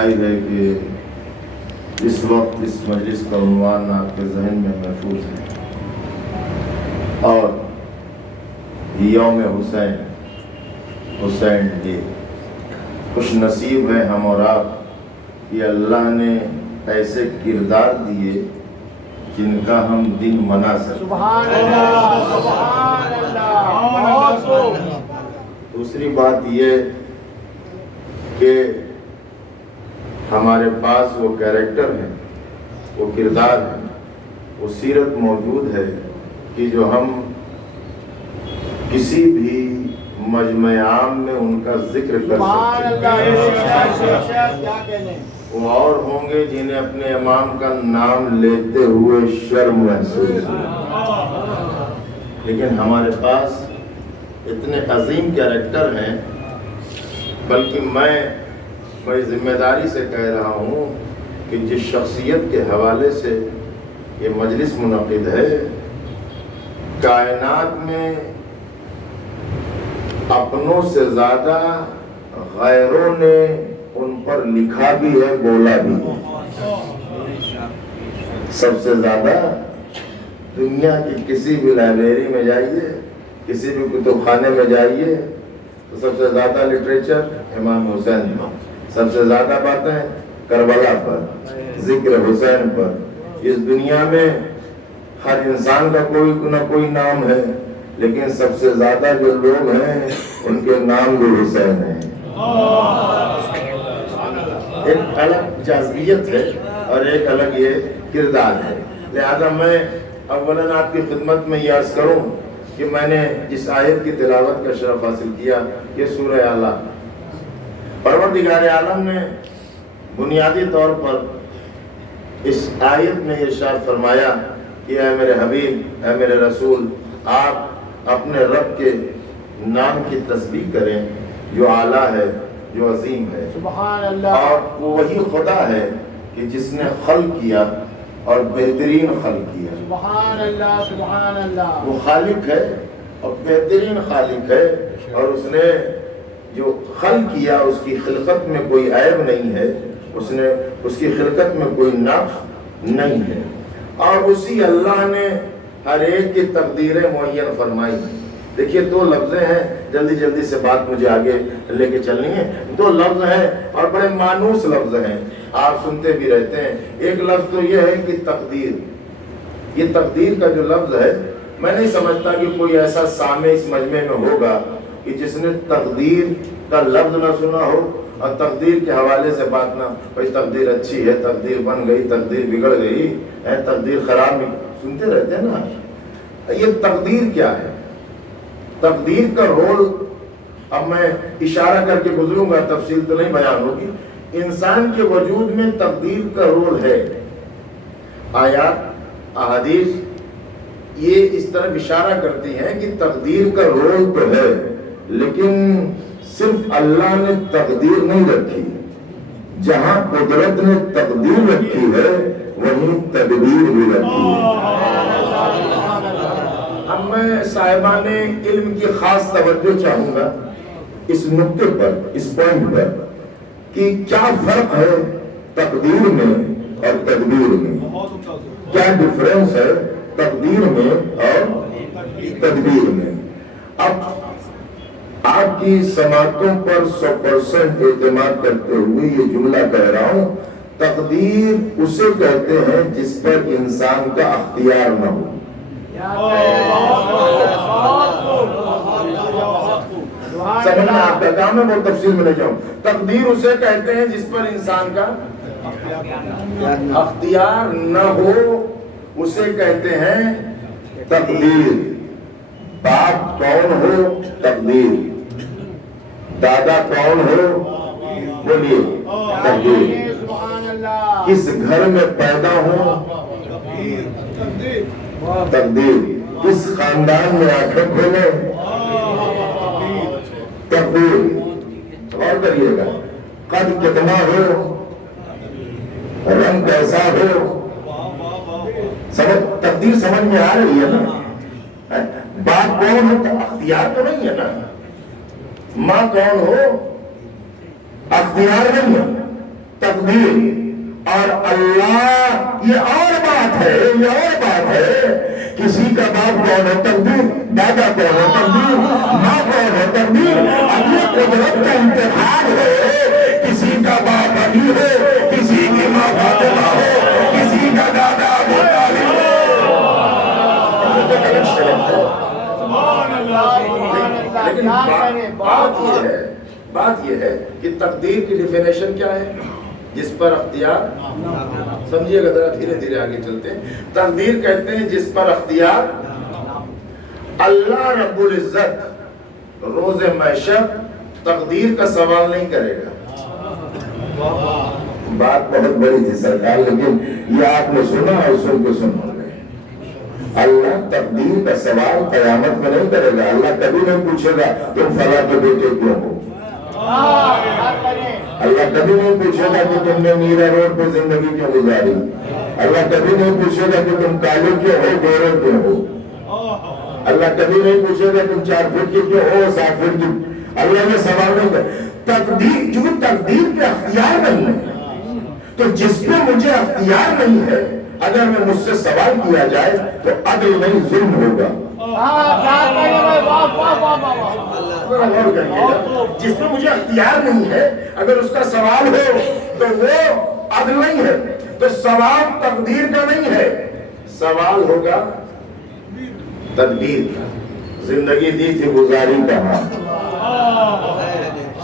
ظاہر ہے کہ اس وقت اس مجلس کا عنوان آپ کے ذہن میں محفوظ ہے اور یوم حسین ڈے۔ خوش نصیب ہے ہم اور آپ کہ اللہ نے ایسے کردار دیے جن کا ہم دن منا سکتے۔ سبحان اللہ، سبحان اللہ۔ دوسری بات یہ کہ ہمارے پاس وہ کیریکٹر ہیں، وہ کردار ہیں، وہ سیرت موجود ہے کہ جو ہم کسی بھی مجمع عام میں ان کا ذکر کر سکتے ہیں۔ وہ اور ہوں گے جنہیں اپنے امام کا نام لیتے ہوئے شرم محسوس ہو، لیکن ہمارے پاس اتنے عظیم کیریکٹر ہیں، بلکہ میں بڑی ذمہ داری سے کہہ رہا ہوں کہ جس شخصیت کے حوالے سے یہ مجلس منعقد ہے، کائنات میں اپنوں سے زیادہ غیروں نے ان پر لکھا بھی ہے، بولا بھی ہے۔ سب سے زیادہ دنیا کی کسی بھی لائبریری میں جائیے، کسی بھی کتب خانے میں جائیے تو سب سے زیادہ لٹریچر امام حسین پر، سب سے زیادہ باتیں کربلا پر، ذکر حسین پر۔ اس دنیا میں ہر انسان کا کوئی نہ کوئی نام ہے، لیکن سب سے زیادہ جو لوگ ہیں ان کے نام بھی حسین ہیں۔ ایک الگ جاذبیت ہے اور ایک الگ یہ کردار ہے۔ لہذا میں اولاً آپ کی خدمت میں یہ عرض کروں کہ میں نے جس آیت کی تلاوت کا شرف حاصل کیا، یہ سورہ اعلیٰ۔ پروردگار عالم نے بنیادی طور پر اس آیت میں ارشاد فرمایا کہ اے میرے حبیب، اے میرے رسول، آپ اپنے رب کے نام کی تسبیح کریں جو اعلیٰ ہے، جو عظیم ہے۔ سبحان اللہ۔ اور وہ وہی خدا ہے کہ جس نے خلق کیا اور بہترین خلق کیا۔ سبحان اللہ، سبحان اللہ۔ وہ خالق ہے اور بہترین خالق ہے، اور اس نے جو خلق کیا اس کی خلقت میں کوئی عیب نہیں ہے، اس کی خلقت میں کوئی نقص نہیں ہے، اور اسی اللہ نے ہر ایک کی تقدیریں معین فرمائی ہیں۔ دیکھیے دو لفظ ہیں، جلدی سے بات مجھے آگے لے کے چلنی ہے۔ دو لفظ ہیں اور بڑے مانوس لفظ ہیں، آپ سنتے بھی رہتے ہیں۔ ایک لفظ تو یہ ہے کہ تقدیر۔ یہ تقدیر کا جو لفظ ہے، میں نہیں سمجھتا کہ کوئی ایسا سامع اس مجمع میں ہوگا کہ جس نے تقدیر کا لفظ نہ سنا ہو اور تقدیر کے حوالے سے بات نہ، بھائی تقدیر اچھی ہے، تقدیر بن گئی، تقدیر بگڑ گئی ہے، تقدیر خراب، سنتے رہتے ہیں نا۔ یہ تقدیر کیا ہے؟ تقدیر کا رول اب میں اشارہ کر کے گزروں گا، تفصیل تو نہیں بیان ہوگی۔ انسان کے وجود میں تقدیر کا رول ہے۔ آیات، احادیث یہ اس طرح اشارہ کرتی ہیں کہ تقدیر کا رول تو ہے، لیکن صرف اللہ نے تقدیر نہیں رکھی، جہاں قدرت نے تقدیر رکھی ہے وہیں تدبیر بھی رکھی ہے۔ اب میں صاحبان علم کی خاص توجہ چاہوں گا اس نقطے پر، اس پوائنٹ پر، کہ کیا فرق ہے تقدیر میں اور تدبیر میں، کیا ڈفرنس ہے تقدیر میں اور تدبیر میں۔ اب آپ کی سماعتوں پر 100% اعتماد کرتے ہوئے یہ جملہ کہہ رہا ہوں، تقدیر اسے کہتے ہیں جس پر انسان کا اختیار نہ ہو۔ سمجھنا آپ کا کام ہے، وہ تفصیل میں لے جاؤں۔ تقدیر اسے کہتے ہیں جس پر انسان کا اختیار نہ ہو، اسے کہتے ہیں تقدیر۔ باپ کون ہو؟ تقدیر۔ دادا کون ہو؟ بولیے، تقدیر۔ کس گھر میں پیدا ہو؟ تقدیر۔ کس خاندان میں آنکھیں کھولے؟ تقدیر۔ اور کریے گا، قد کتنا ہو، رنگ کیسا ہو، تقدیر سمجھ میں آ رہی ہے نا۔ باپ کون ہو؟ اختیار تو نہیں ہے نا۔ ماں کون ہو؟ اختیار نہیں ہے۔ تقدیر اور اللہ یہ اور بات ہے، یہ اور بات ہے۔ کسی کا باپ کون ہے؟ تقدیر۔ دادا کون ہے؟ تقدیر۔ ماں کون ہے؟ تقدیر۔ اب یہ قدرت کا انتخاب ہے، کسی کا باپ علی ہو، کسی کی ماں فاطمہ ہو، کسی کا دادا ابو طالب ہو۔ لیکن بات یہ ہے کہ تقدیر کی ڈیفینیشن کیا ہے؟ جس پر اختیار، سمجھیے گا ذرا، دھیرے دھیرے آگے چلتے ہیں۔ تقدیر کہتے ہیں جس پر اختیار اللہ رب العزت روز محشر تقدیر کا سوال نہیں کرے گا۔ بات بہت بڑی تھی سرکار، لیکن یہ آپ نے سنا اور سن کے سن ہو گئے۔ اللہ تقدیر کا سوال قیامت میں نہیں کرے گا۔ اللہ کبھی نہیں پوچھے گا تم فلاں کے بیٹے کیوں ہو۔ اللہ کبھی نہیں پوچھے گا کہ تم نے میرا روڈ پہ زندگی کیوں گزاری۔ اللہ کبھی نہیں پوچھے گا کہ تم کالے کیوں ہو، گورے کیوں ہو۔ اللہ کبھی نہیں پوچھے گا تم 4 فٹ کی کیوں ہو، 7 فٹ کی۔ اللہ نے سوال نہیں کر۔ تقدیر جو تقدیر پہ اختیار نہیں ہے، تو جس پہ مجھے اختیار نہیں ہے، اگر میں مجھ سے سوال کیا جائے تو عدل نہیں، ظلم ہوگا۔ جس میں مجھے اختیار نہیں ہے، اگر اس کا سوال ہو تو وہ عدل نہیں ہے۔ تو سوال تقدیر کا نہیں ہے، سوال ہوگا تدبیر کا۔ زندگی دی تھی گزاری کہاں،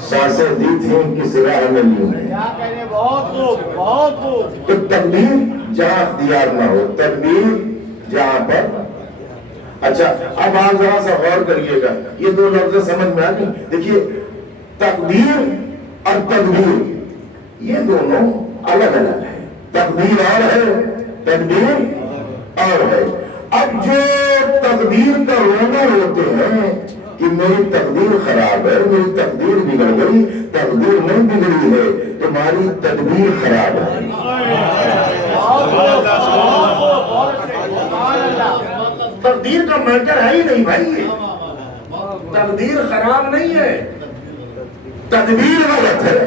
سانسیں دی تھی کس راہ میں لیوں نے۔ تو تقدیر جہاں اختیار نہ ہو، تدبیر جہاں پر۔ اچھا اب آپ ذرا سا غور کریے گا، یہ 2 لفظ سمجھ میں آتی۔ دیکھیے تقدیر اور تدبیر یہ دونوں الگ الگ ہیں۔ تقدیر اور ہے، تدبیر اور ہے۔ اب جو تقدیر کا رونا روتے ہیں کہ میری تقدیر خراب ہے، میری تقدیر بگڑ گئی، تقدیر نہیں بگڑی ہے، تمہاری تدبیر خراب ہے۔ تقدیر کا میٹر ہے ہی نہیں بھائی، تقدیر خراب نہیں ہے، تدبیر غلط ہے۔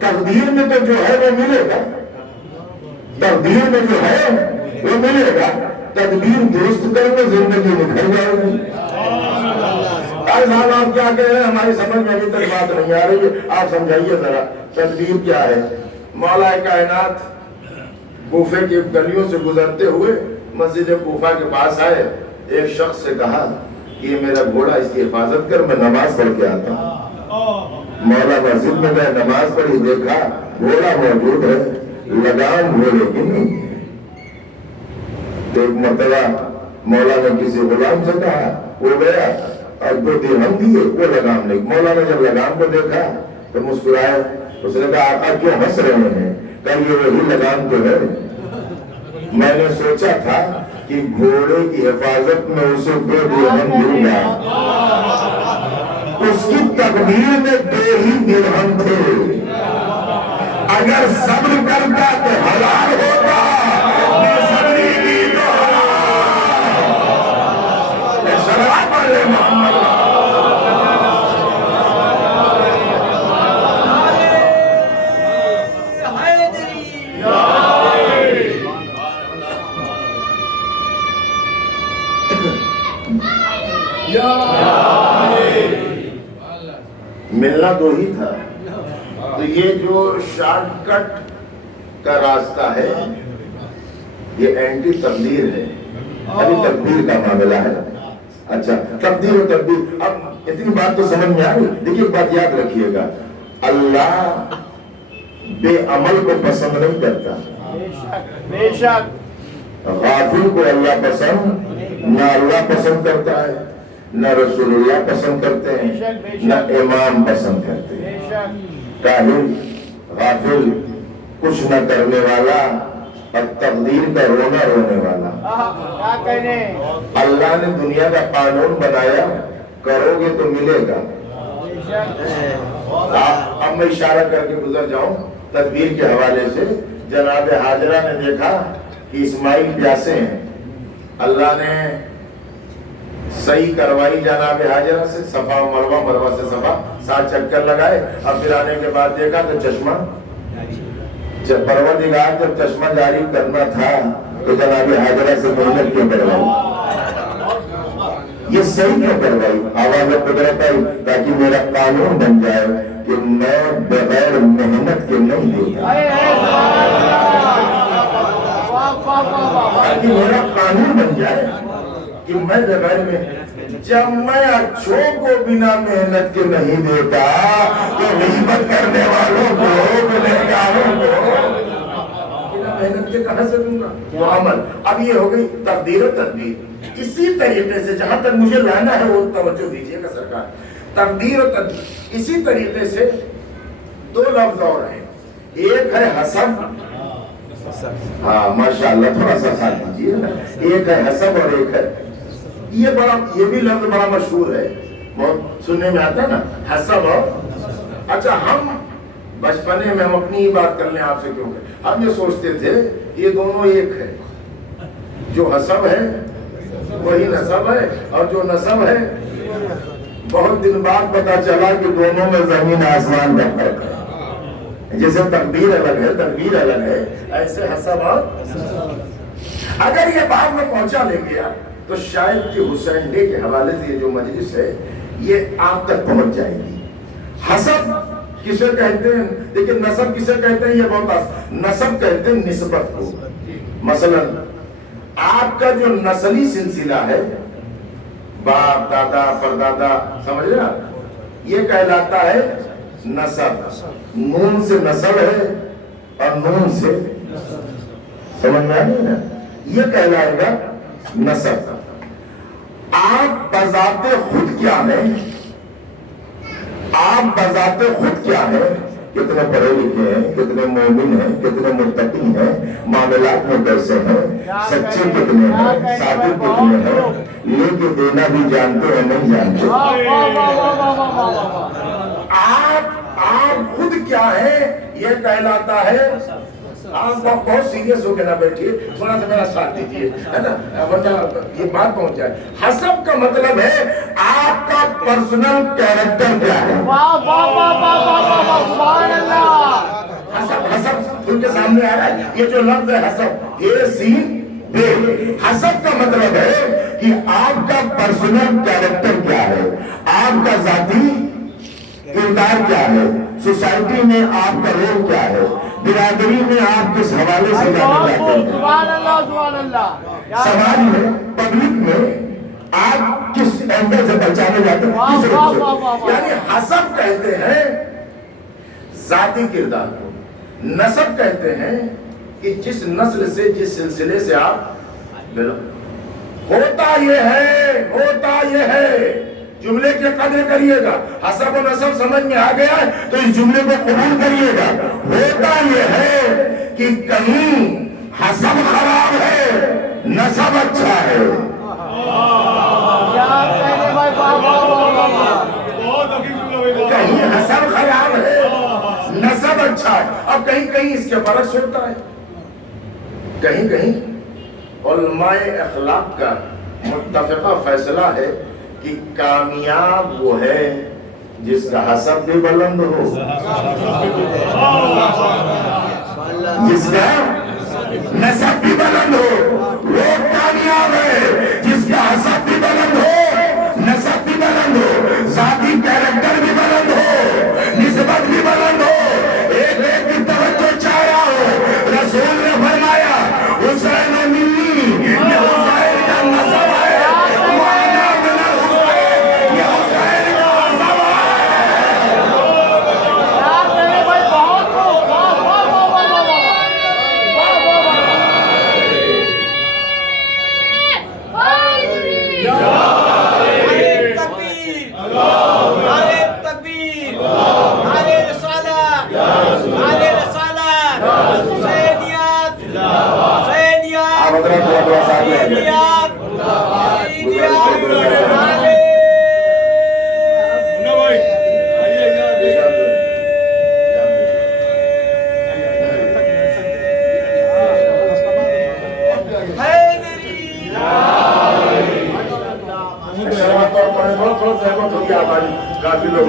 تقدیر میں تو جو ہے وہ ملے گا، تقدیر میں جو ہے وہ ملے گا، تدبیر درست کرنے زندگی نکل جائے گی۔ صاحب آپ کیا کہہ رہے ہیں؟ ہماری سمجھ میں ابھی تک بات نہیں آ رہی ہے، آپ سمجھائیے ذرا تدبیر کیا ہے۔ مولا کائنات کوفے کی گلیوں سے گزرتے ہوئے مسجد کوفہ کے پاس آئے، ایک شخص سے کہا کہ یہ میرا گھوڑا، اس کی حفاظت کر، میں نماز پڑھ کے آتا ہوں۔ مولا مسجد میں گئے، نماز پڑھی، دیکھا گھوڑا موجود ہے، لگام گھوڑے کی نہیں ہے۔ تو ایک مرتبہ مولا نے کسی غلام سے کہا، وہ گیا اور 2 درہم دیے، وہ لگام نہیں۔ مولا نے جب لگام کو دیکھا تو مسکرایا، اس نے کہا آقا کیوں ہنس رہے ہیں؟ کہ یہ وہی لگام تو ہے، میں نے سوچا تھا کہ گھوڑے کی حفاظت میں اسے 2 درہم دوں گا، اس کی تقدیر میں 2 ہی درہم تھے، اگر صبر کرتا تو حلال ہوتا، بے صبری کی تو محمد۔ ملنا 2 ہی تھا، تو یہ جو شارٹ کٹ کا راستہ ہے یہ اینٹی تقدیر ہے، ابھی تقدیر کا معاملہ ہے۔ اچھا تقدیر و تقدیر، اب اتنی بات تو سمجھ میں آ گئی۔ دیکھیے بات یاد رکھیے گا، اللہ بے عمل کو پسند نہیں کرتا، بے شک غافل کو اللہ پسند نہ اللہ پسند کرتا ہے، نہ رسول اللہ پسند کرتے ہیں، نہ امام پسند کرتے ہیں۔ کاہل، غافل، کچھ نہ کرنے والا اور تقدیر کا رونا رونے والا۔ اللہ نے دنیا کا قانون بنایا، کرو گے تو ملے گا۔ اب میں اشارہ کر کے گزر جاؤں تدبیر کے حوالے سے۔ جناب حاجرہ نے دیکھا کہ اسماعیل پیاسے ہیں، اللہ نے صحیح کروائی جناب حاجرہ سے، صفا و مروہ، مروہ سے صفا، 7 چکر لگائے، اور پھر آنے کے بعد دیکھا تو چشمہ جب پروردگار جب چشمہ جاری کرنا تھا تو جناب حاضرہ سے محنت کیوں کروائی؟ یہ صحیح کیوں کروائی؟ آواز قدرت آئی تاکہ میرا قانون بن جائے کہ میں بغیر محنت کے نہیں دیتا، تاکہ میرا قانون بن جائے کہ میں بغیر محنت، جب میں اچھوں کو بنا محنت کے نہیں دیتا تو غیبت کرنے والوں کو، گنہگاروں کو بنا محنت کے کہاں سے دوں گا؟ وہ عمل اب یہ ہو گئی تقدیر و تدبیر۔ اسی طریقے سے جہاں تک مجھے لانا ہے وہ توجہ دیجیے گا سرکار، تقدیر و تدبیر اسی طریقے سے دو لفظ اور ہیں، ایک ہے حسب، ہاں ماشاءاللہ تھوڑا سا ساتھ دیجیے نا، ایک ہے حسب اور ایک ہے، یہ بھی لفظ بڑا مشہور ہے، بہت سننے میں آتا ہے نا، حسب اور، اچھا ہم بچپنے میں ہم اپنی ہی بات کر لیں آپ سے کیوں کہ ہم یہ سوچتے تھے یہ دونوں ایک ہے، جو حسب ہے وہی نسب ہے اور جو نسب ہے، بہت دن بعد پتا چلا کہ دونوں میں زمین آسمان کا فرق ہے، جیسے تقدیر الگ ہے تدبیر الگ ہے، ایسے حسب اور اگر یہ بات میں پہنچا لے گیا تو شاید کہ حسین ڈے کے حوالے سے یہ جو مجلس ہے یہ آپ تک پہنچ جائے گی۔ حسب کسے کہتے ہیں؟ لیکن نسب کسے کہتے ہیں؟ یہ بہت نسب کہتے ہیں نسبت کو، مثلا آپ کا جو نسلی سلسلہ ہے، باپ دادا پردادا، سمجھ رہے آپ، یہ کہلاتا ہے نسب، نون سے نسل ہے اور نون سے سمجھ میں نہیں نا، یہ کہلائے گا نسب۔ آپ بذات خود کیا ہے؟ آپ بذات خود کیا ہے؟ کتنے پڑھے لکھے ہیں، کتنے مومن ہیں، کتنے متقی ہیں، معاملات میں کیسے ہیں، سچے کتنے ہیں، صادق کتنے ہیں، لے کے دینا بھی جانتے ہیں نہیں جانتے؟ آپ خود کیا ہے یہ کہلاتا ہے۔ آپ بہت سیریس ہو کے نہ بیٹھیے، تھوڑا سا میرا ساتھ دیجیے، ہے نا، ورنہ یہ بات پہنچ جائے۔ حسب کا مطلب ہے آپ کا پرسنل کیریکٹر کیا ہے۔ حسب ان کے سامنے آ رہا ہے، یہ جو لفظ ہے حسب، اے سین بے، حسب کا مطلب ہے کہ آپ کا پرسنل کیریکٹر کیا ہے، آپ کا ذاتی کردار کیا ہے، سوسائٹی میں آپ کا رول کیا ہے، برادری میں آپ کس حوالے سے جانے جاتے ہیں، سماج میں، پبلک میں آپ کس اینگل سے پہچانے جاتے ہیں۔ یعنی حسب کہتے ہیں ذاتی کردار کو، نسب کہتے ہیں کہ جس نسل سے، جس سلسلے سے آپ ہوتا یہ ہے، جملے کے قدر کریے گا، حسب و نسب سمجھ میں آ گیا ہے تو اس جملے کو قبول کریے گا۔ ہوتا یہ ہے کہ کہیں حسب خراب ہے، نسب اچھا ہے۔ کہیں حسب خراب ہے، نسب اچھا ہے۔ اب کہیں کہیں اس کے برعکس ہوتا ہے، کہیں کہیں علماء اخلاق کا متفقہ فیصلہ ہے کہ کامیاب وہ ہے جس کا حسب بھی بلند ہو، جس کا نسب بھی بلند ہو، وہ کامیاب ہے جس کا حسب بھی بلند ہو، نسب بھی بلند ہو، ذاتی کیریکٹر بھی بلند ہو، نسبت بھی بلند ہو۔ ایک کی توجہ چاہ رہا ہو، رسول نے فرمایا حسین و منی، یہ حسین کا نسب ہے، کافی لوگ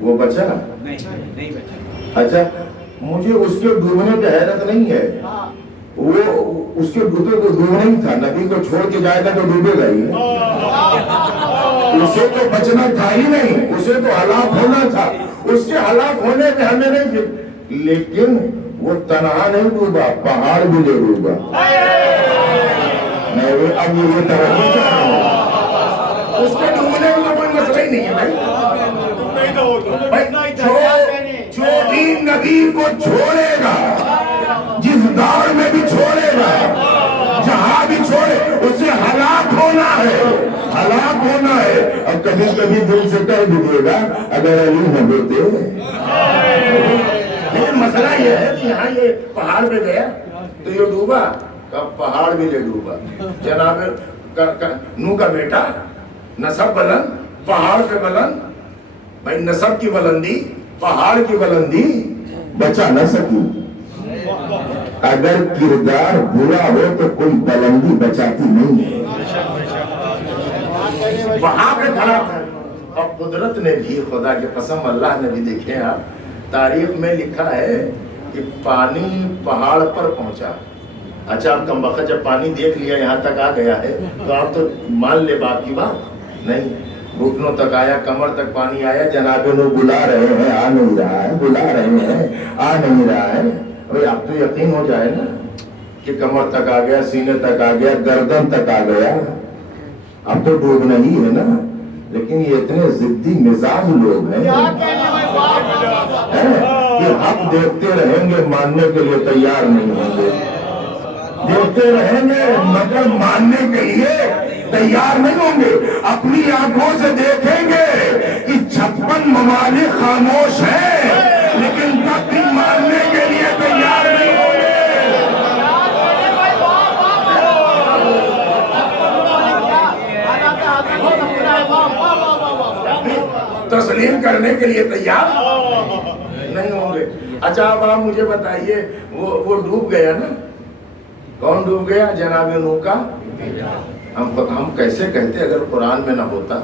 وہ بچا؟ نہیں بچا. اچھا مجھے اس کے ڈوبنے پہ حیرت نہیں ہے، وہ اس کے ڈوبنا ہی تھا، نبی کو چھوڑ کے جائے گا تو ڈوبے گا ہی، اسے تو بچنا تھا ہی نہیں، اسے تو ہلاک ہونا تھا، اس کے ہلاک ہونے پہ ہمیں نہیں فکر، لیکن وہ تنہا نہیں ڈوبا، پہاڑ بھی لے ڈوبا. میں اب یہ توجہ چاہ رہا ہوں، اس کے ڈوبنے کا کوئی مسئلہ ہی نہیں ہے بھائی. جو بھی نبی کو چھوڑے گا، جس دور میں بھی چھوڑے گا، جہاں بھی چھوڑے، اسے ہلاک ہونا ہے، ہلاک ہونا ہے. اب کبھی کبھی دل سے کہہ دیجیے گا اگر علی نہ ہوتے. لیکن مسئلہ یہ ہے کہ یہاں یہ پہاڑ پہ گیا تو یہ ڈوبا، پہاڑ بھی لے ڈوبا. جناب نو کا بیٹا نسب بلند، پہاڑ پہ بلند. بھائی نسب کی بلندی، پہاڑ کی بلندی بچا نہ سکی. اگر کردار برا ہو تو کوئی بلندی بچاتی نہیں ہے. وہاں پہ کھڑا تھا اور قدرت نے بھی، خدا کی قسم اللہ نے بھی، دیکھیں آپ تاریخ میں لکھا ہے کہ پانی پہاڑ پر پہنچا. اچھا آپ کم وقت جب پانی دیکھ لیا یہاں تک آ گیا ہے تو آپ تو مان لے باپ کی بات نہیں. گھٹنوں تک آیا، کمر تک پانی آیا. جناب لوگ بلا رہے ہیں، آ نہیں رہا ہے، بلا رہے ہیں، آ نہیں رہا ہے. بھائی آپ تو یقین ہو جائے نا کہ کمر تک آ گیا، سینے تک آ گیا، گردن تک آ گیا، اب تو ڈوبنا ہی ہے نا. لیکن یہ اتنے ضدی مزاج لوگ ہیں کہ حق دیکھتے رہیں گے، ماننے کے لیے تیار نہیں ہوں گے. دیکھتے رہیں گے مگر ماننے کے لیے تیار نہیں ہوں گے. اپنی آنکھوں سے دیکھیں گے کہ 56 ممالک خاموش ہیں لیکن تب بھی ماننے کے لیے تیار نہیں ہوں گے. تسلیم کرنے کے لیے تیار نہیں ہوں گے. اچھا اب آپ مجھے بتائیے وہ ڈوب گیا نا، کون ڈوب گیا؟ جناب نوح کا. ہم کیسے کہتے اگر قرآن میں نہ ہوتا؟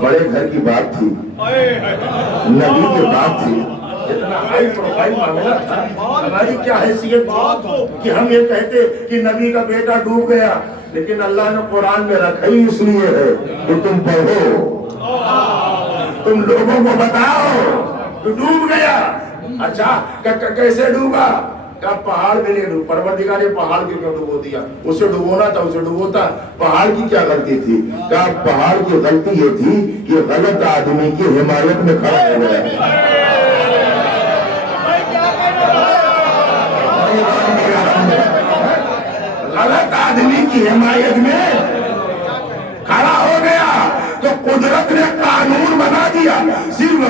بڑے گھر کی بات تھی، نبی کی بات تھی، اتنا ہائی پروفائل معاملہ تھا. ہماری کیا حیثیت تھی کہ ہم یہ کہتے کہ نبی کا بیٹا ڈوب گیا؟ لیکن اللہ نے قرآن میں رکھا ہی اس لیے ہے کہ تم پڑھو، تم لوگوں کو بتاؤ کہ ڈوب گیا. اچھا کیسے ڈوبا؟ کہ پہاڑ میں نہیں ڈوب. پروردگار نے پہاڑ کو کیوں ڈبو دیا؟ اسے ڈبونا تھا، اسے ڈبوتا. پہاڑ کی کیا غلطی تھی؟ کہ پہاڑ کی غلطی یہ تھی کہ غلط آدمی کی حمایت میں کھڑا ہو گیا. غلط آدمی کی حمایت میں کھڑا ہو گیا تو قدرت نے قانون بنا دیا. صرف